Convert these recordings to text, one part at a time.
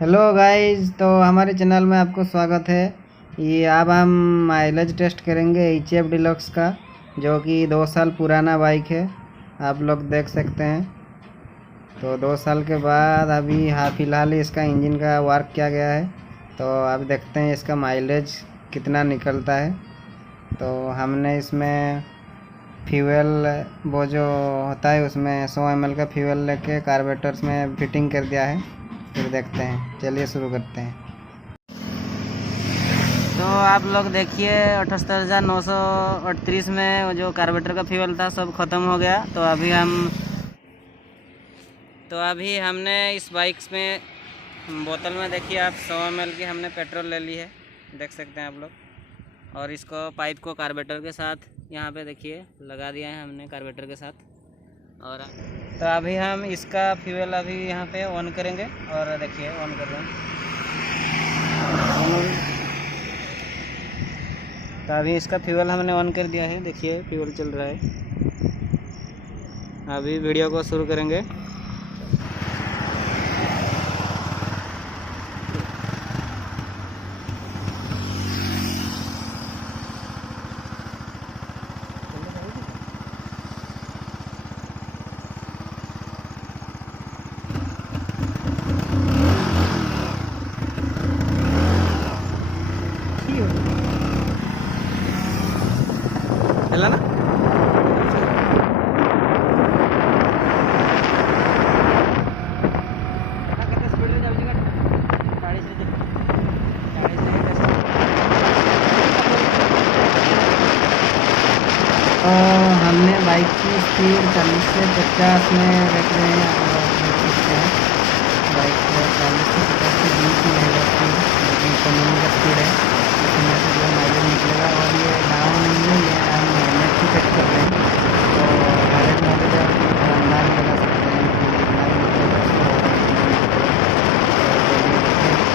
Hello guys, तो हमारे channel में आपको स्वागत है। ये अब हम माइलेज टेस्ट करेंगे एच एफ डिलक्स का, जो कि 2 साल पुराना बाइक है। आप लोग देख सकते हैं। तो 2 साल के बाद अभी फ़िलहाल ही इसका इंजन का वर्क किया गया है। तो अब देखते हैं इसका माइलेज कितना निकलता है। तो हमने इसमें फ्यूल वो जो होता है उसमें 100 ml का फ्यूल लेके कार्बोरेटर्स में फिटिंग कर दिया है। फिर देखते हैं, चलिए शुरू करते हैं। तो आप लोग देखिए 78,938 में जो कार्बोरेटर का फ्यूल था सब ख़त्म हो गया। तो अभी हमने इस बाइक में बोतल में देखिए आप 100 ml की हमने पेट्रोल ले ली है, देख सकते हैं आप लोग। और इसको पाइप को कार्बोरेटर के साथ यहाँ पे देखिए लगा दिया है हमने कार्बोरेटर के साथ। और तो अभी हम इसका फ्यूल अभी यहाँ पे ऑन करेंगे और देखिए ऑन कर रहे हैं। तो अभी इसका फ्यूल हमने ऑन कर दिया है, देखिए फ्यूल चल रहा है। अभी वीडियो को शुरू करेंगे। चला ना। तो हमने बाइक की स्पीड 40 से 50 में रख रहे हैं। और देख सकते हैं बाइक 40 से 50 के बीच में है स्पीड, लेकिन कमिंग का स्पीड है। इसमें से जो माइलेज निकलेगा। और ये डाउन नहीं है, ये हम नेट की सेट कर रहे हैं। तो डायरेक्ट माइलेज आप अंदाज लगा सकते हैं कि कितना निकलेगा उसको और कितना निकलेगा। तो चलिए देखते हैं।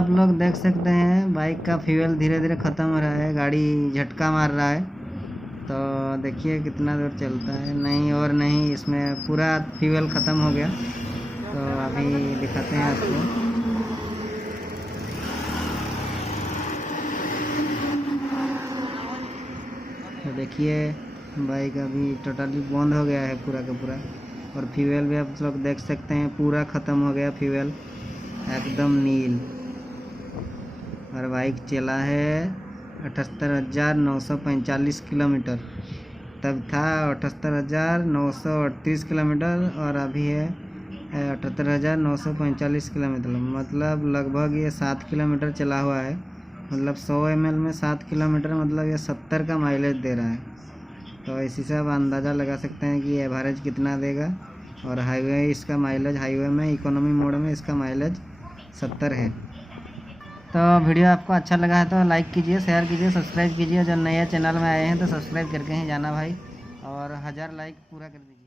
आप लोग देख सकते हैं बाइक का फ्यूल धीरे धीरे ख़त्म हो रहा है, गाड़ी झटका मार रहा है। तो देखिए कितना दूर चलता है, नहीं और नहीं, इसमें पूरा फ्यूल ख़त्म हो गया। तो अभी दिखाते हैं आपको। तो देखिए बाइक अभी टोटली बंद हो गया है पूरा का पूरा, और फ्यूल भी आप लोग देख सकते हैं पूरा ख़त्म हो गया फ्यूल, एकदम नील। और बाइक चला है 78,945 किलोमीटर, तब था 78,938 किलोमीटर और अभी है 78,945 किलोमीटर। मतलब लगभग ये 7 किलोमीटर चला हुआ है। मतलब 100 ml में 7 किलोमीटर, मतलब ये 70 का माइलेज दे रहा है। तो इसी से आप अंदाज़ा लगा सकते हैं कि एवरेज कितना देगा। और हाईवे इसका माइलेज, हाईवे में इकोनॉमी मोड में इसका माइलेज 70 है। तो वीडियो आपको अच्छा लगा है तो लाइक कीजिए, शेयर कीजिए, सब्सक्राइब कीजिए। जो नए चैनल में आए हैं तो सब्सक्राइब करके ही जाना भाई, और 1000 लाइक पूरा कर दीजिए।